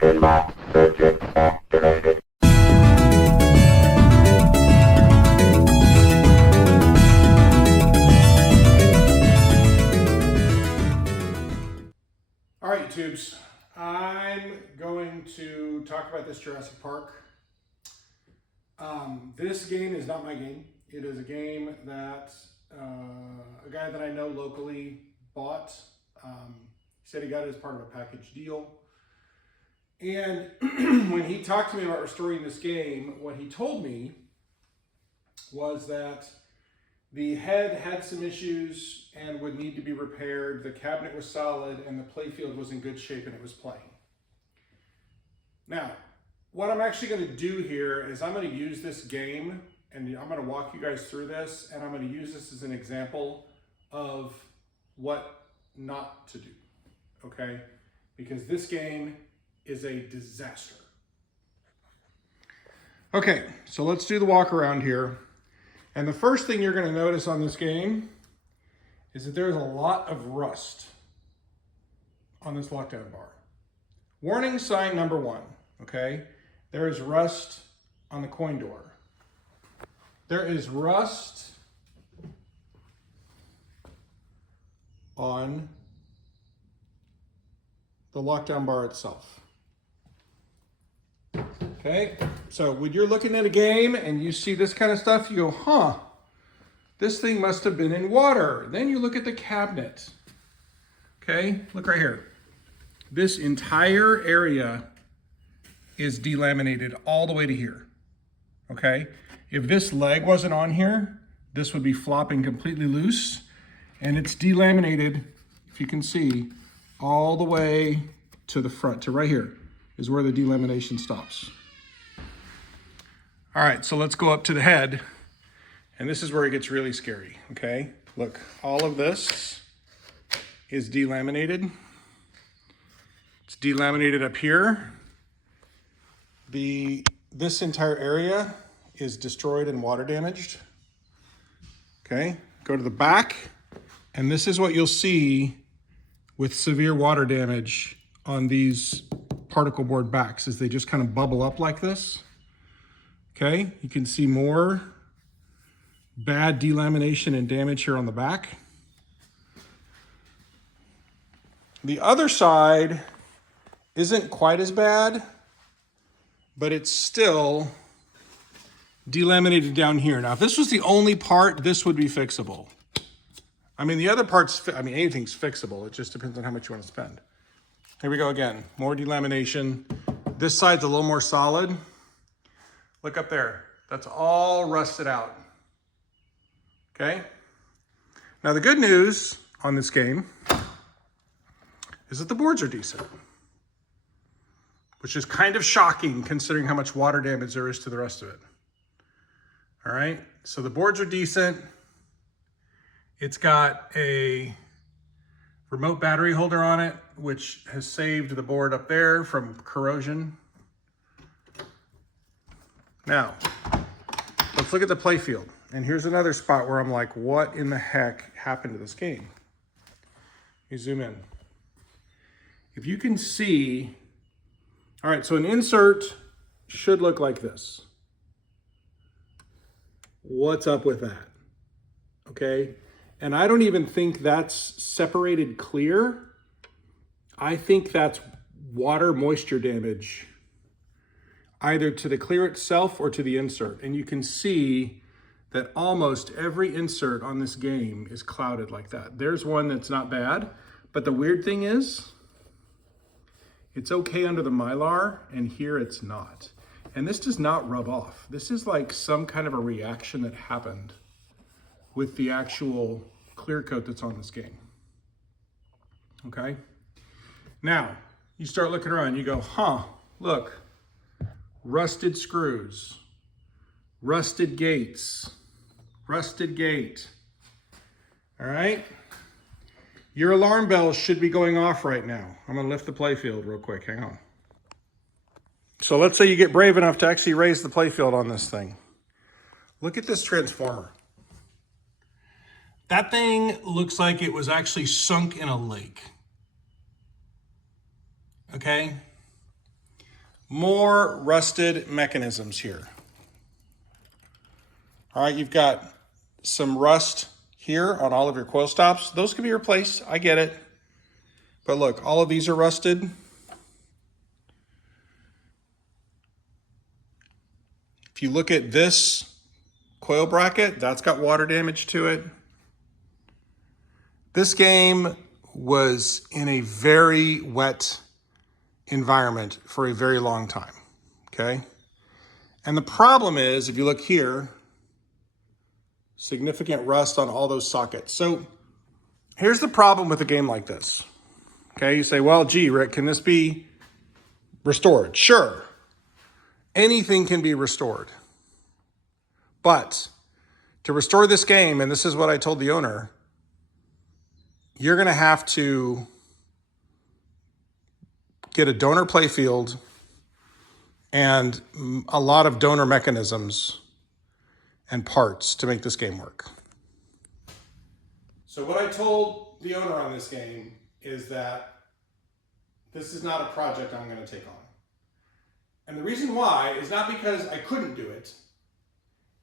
Inbox searching activated. All right, YouTubes, I'm going to talk about this Jurassic Park. This game is not my game. It is a game that a guy that I know locally bought. He said he got it as part of a package deal. And when he talked to me about restoring this game, what he told me was that the head had some issues and would need to be repaired. The cabinet was solid and the playfield was in good shape and it was playing. Now, what I'm actually going to do here is I'm going to use this game and I'm going to walk you guys through this, and I'm going to use this as an example of what not to do, okay? Because this game is a disaster. Okay, so let's do the walk around here. And the first thing you're going to notice on this game is that there's a lot of rust on this lockdown bar. Warning sign number one, okay? There is rust on the coin door. There is rust on the lockdown bar itself. Okay, so when you're looking at a game and you see this kind of stuff, you go, huh, this thing must have been in water. Then you look at the cabinet. Okay, look right here. This entire area is delaminated all the way to here. Okay, if this leg wasn't on here, this would be flopping completely loose, and it's delaminated, if you can see, all the way to the front, to right here is where the delamination stops. All right, so let's go up to the head, and this is where it gets really scary, okay? Look, all of this is delaminated. It's delaminated up here. This entire area is destroyed and water damaged. Okay, go to the back, and this is what you'll see with severe water damage on these particle board backs, is they just kind of bubble up like this. Okay, you can see more bad delamination and damage here on the back. The other side isn't quite as bad, but it's still delaminated down here. Now, if this was the only part, this would be fixable. I mean, the other parts, anything's fixable. It just depends on how much you want to spend. Here we go again, more delamination. This side's a little more solid. Look up there, that's all rusted out. Okay? Now, the good news on this game is that the boards are decent, which is kind of shocking considering how much water damage there is to the rest of it. All right, so the boards are decent. It's got a remote battery holder on it, which has saved the board up there from corrosion. Now, let's look at the playfield. And here's another spot where I'm like, what in the heck happened to this game? You zoom in. If you can see, all right, so an insert should look like this. What's up with that? Okay, and I don't even think that's separated clear. I think that's water moisture damage, either to the clear itself or to the insert. And you can see that almost every insert on this game is clouded like that. There's one that's not bad, but the weird thing is, it's okay under the Mylar, and here it's not. And this does not rub off. This is like some kind of a reaction that happened with the actual clear coat that's on this game. Okay? Now, you start looking around, you go, huh, look, rusted screws, rusted gates, rusted gate. All right? Your alarm bells should be going off right now. I'm gonna lift the playfield real quick, hang on. So let's say you get brave enough to actually raise the playfield on this thing. Look at this transformer. That thing looks like it was actually sunk in a lake. Okay? more rusted mechanisms here. All right, you've got some rust here on all of your coil stops. Those can be replaced, I get it. But look, all of these are rusted. If you look at this coil bracket, that's got water damage to it. This game was in a very wet environment for a very long time, okay? And the problem is, if you look here, significant rust on all those sockets. So here's the problem with a game like this, okay? You say, well, gee, Rick, can this be restored? Sure, anything can be restored. But to restore this game, and this is what I told the owner, you're gonna have to get a donor playfield and a lot of donor mechanisms and parts to make this game work. So what I told the owner on this game is that this is not a project I'm gonna take on. And the reason why is not because I couldn't do it,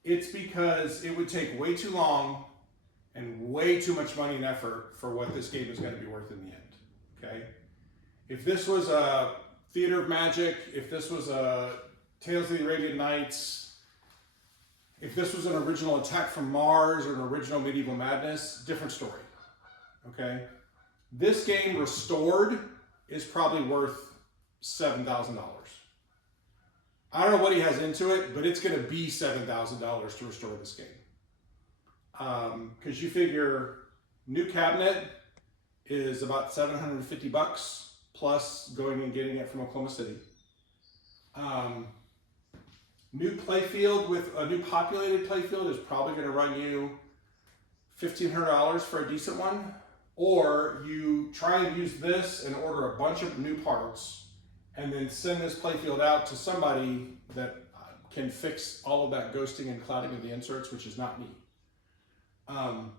it's because it would take way too long and way too much money and effort for what this game is gonna be worth in the end, okay? If this was a Theater of Magic, if this was a Tales of the Arabian Nights, if this was an original Attack from Mars or an original Medieval Madness, different story, okay? This game restored is probably worth $7,000. I don't know what he has into it, but it's gonna be $7,000 to restore this game. Because you figure new cabinet is about $750 plus going and getting it from Oklahoma City. New playfield with a new populated playfield is probably going to run you $1,500 for a decent one, or you try and use this and order a bunch of new parts and then send this playfield out to somebody that can fix all of that ghosting and clouding of the inserts, which is not me. And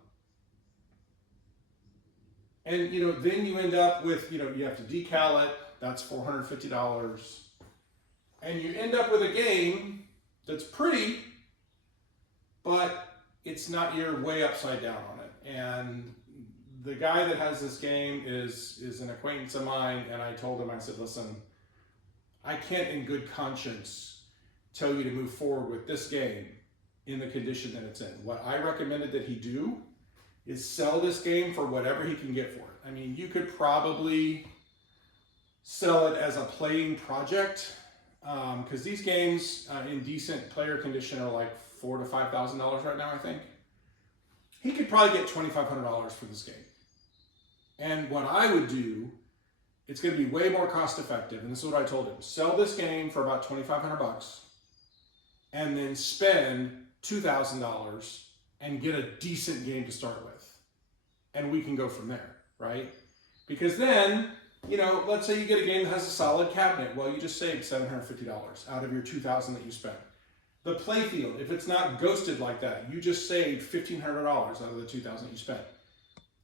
then you end up with, you have to decal it, that's $450. And you end up with a game that's pretty, but it's not, you're way upside down on it. And the guy that has this game is an acquaintance of mine, and I told him, I said, listen, I can't in good conscience tell you to move forward with this game in the condition that it's in. What I recommended that he do is sell this game for whatever he can get for it. I mean, you could probably sell it as a playing project, because these games in decent player condition are like $4,000 to $5,000 right now, I think. He could probably get $2,500 for this game. And what I would do, it's going to be way more cost effective, and this is what I told him. Sell this game for about $2,500 and then spend $2,000 and get a decent game to start with. And we can go from there, right? Because then, let's say you get a game that has a solid cabinet. Well, you just saved $750 out of your $2,000 that you spent. The playfield, if it's not ghosted like that, you just saved $1,500 out of the $2,000 you spent.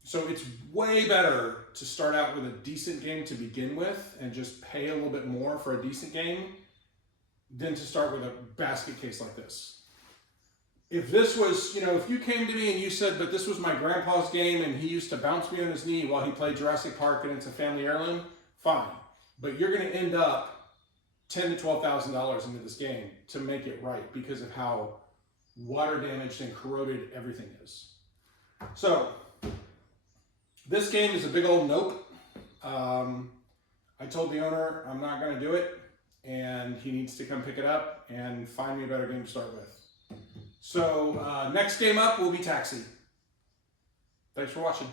So it's way better to start out with a decent game to begin with and just pay a little bit more for a decent game than to start with a basket case like this. If this was, if you came to me and you said, but this was my grandpa's game and he used to bounce me on his knee while he played Jurassic Park and it's a family heirloom, fine. But you're going to end up $10,000 to $12,000 into this game to make it right because of how water damaged and corroded everything is. So this game is a big old nope. I told the owner I'm not going to do it, and he needs to come pick it up and find me a better game to start with. So next game up will be Taxi. Thanks for watching.